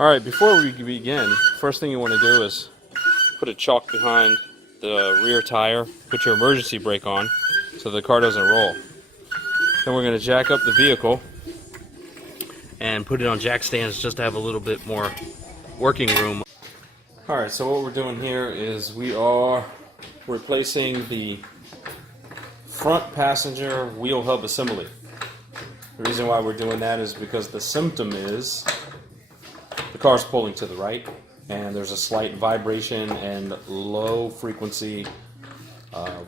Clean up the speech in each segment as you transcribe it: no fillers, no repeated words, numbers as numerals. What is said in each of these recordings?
Alright, before we begin, first thing you want to do is put a chalk behind the rear tire, put your emergency brake on so the car doesn't roll. Then we're going to jack up the vehicle and put it on jack stands just to have a little bit more working room. Alright, so what we're doing here is we are replacing the front passenger wheel hub assembly. The reason why we're doing that is because the symptom is the car's pulling to the right and there's a slight vibration and low frequency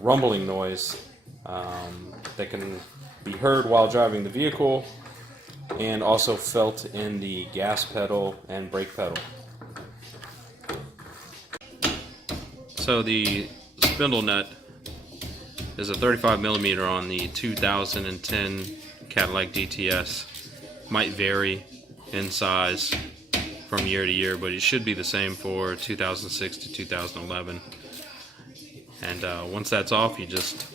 rumbling noise that can be heard while driving the vehicle and also felt in the gas pedal and brake pedal. So the spindle nut is a 35mm on the 2010 Cadillac DTS. Might vary in size from year to year, but it should be the same for 2006 to 2011. And once that's off, you just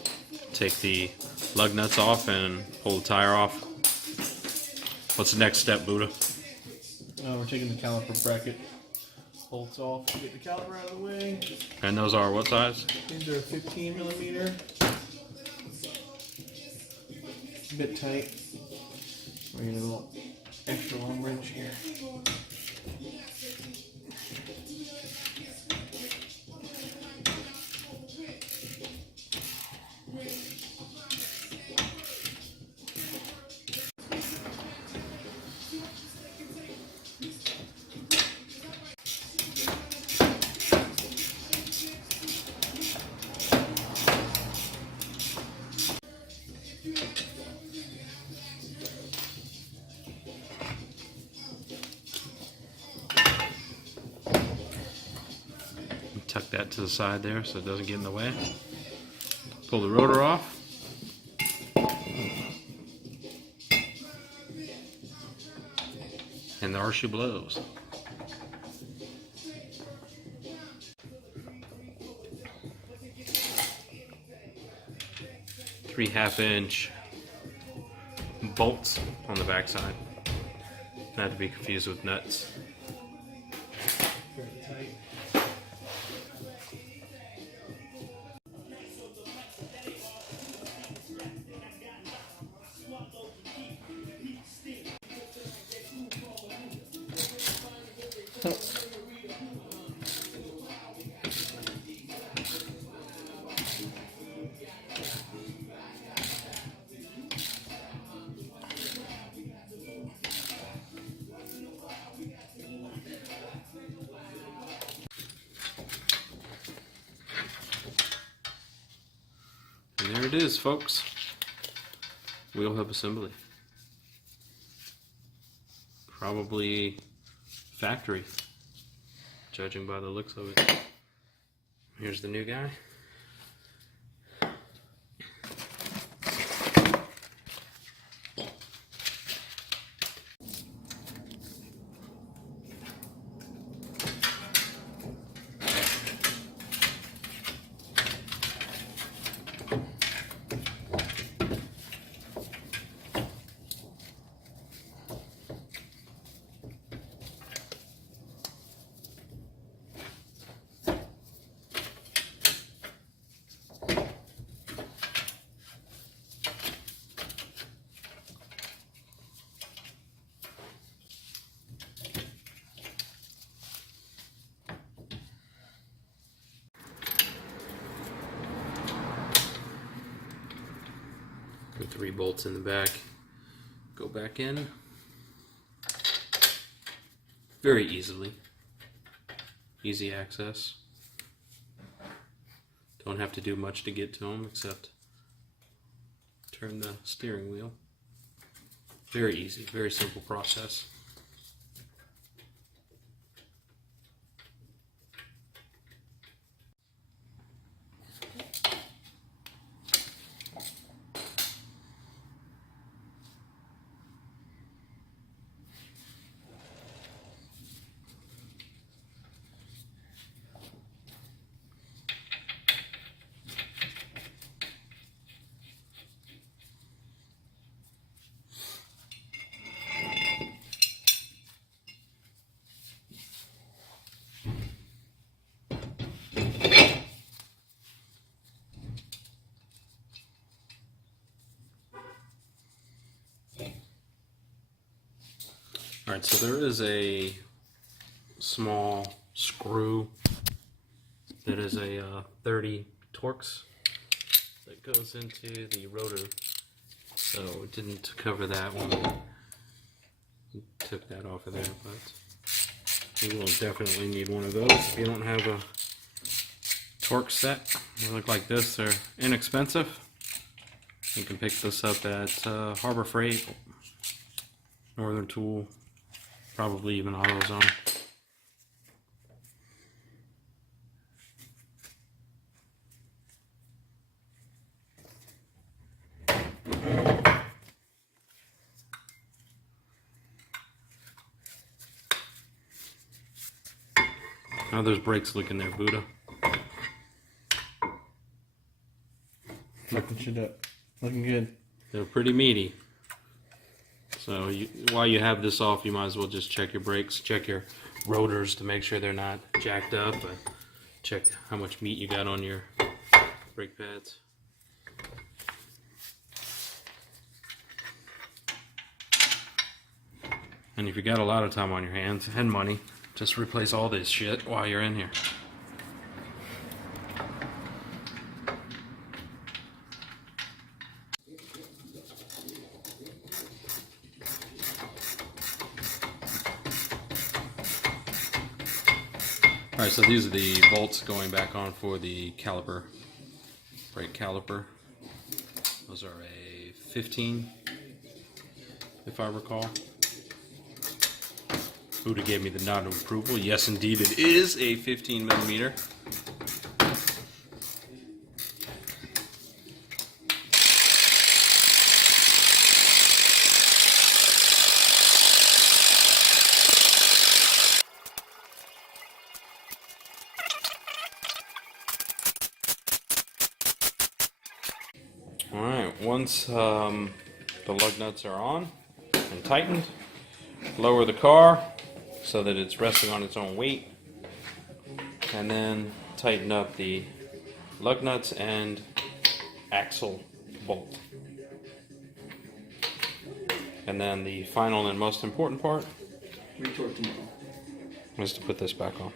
take the lug nuts off and pull the tire off. What's the next step, Buddha? We're taking the caliper bracket bolts off to get the caliper out of the way. And those are what size? These are 15mm. A bit tight. We're gonna get a little extra long wrench here. Tuck that to the side there so it doesn't get in the way. Pull the rotor off. And there she blows. Three 1/2-inch bolts on the backside. Not to be confused with nuts. Very tight. And there it is, folks. Wheel hub assembly. Probably factory, judging by the looks of it. Here's the new guy. Put 3 bolts in the back, go back in very easily, easy access. Don't have to do much to get to them except turn the steering wheel. Very easy, very simple process. Alright, so there is a small screw that is a 30 Torx that goes into the rotor. So it didn't cover that one. Took that off of there, but you will definitely need one of those if you don't have a Torx set. They look like this. They're inexpensive. You can pick this up at Harbor Freight, Northern Tool, probably even AutoZone. How those brakes looking there, Buddha? Looking shit up. Looking good. They're pretty meaty. So while you have this off, you might as well just check your brakes, check your rotors to make sure they're not jacked up, and check how much meat you got on your brake pads. And if you got a lot of time on your hands and money, just replace all this shit while you're in here. Alright, so these are the bolts going back on for the caliper, brake caliper. Those are a 15, if I recall. Buddha gave me the nod of approval. Yes, indeed, it is a 15 millimeter. Alright, once the lug nuts are on and tightened, lower the car so that it's resting on its own weight, and then tighten up the lug nuts and axle bolt. And then the final and most important part Retort tomorrow. is to put this back on.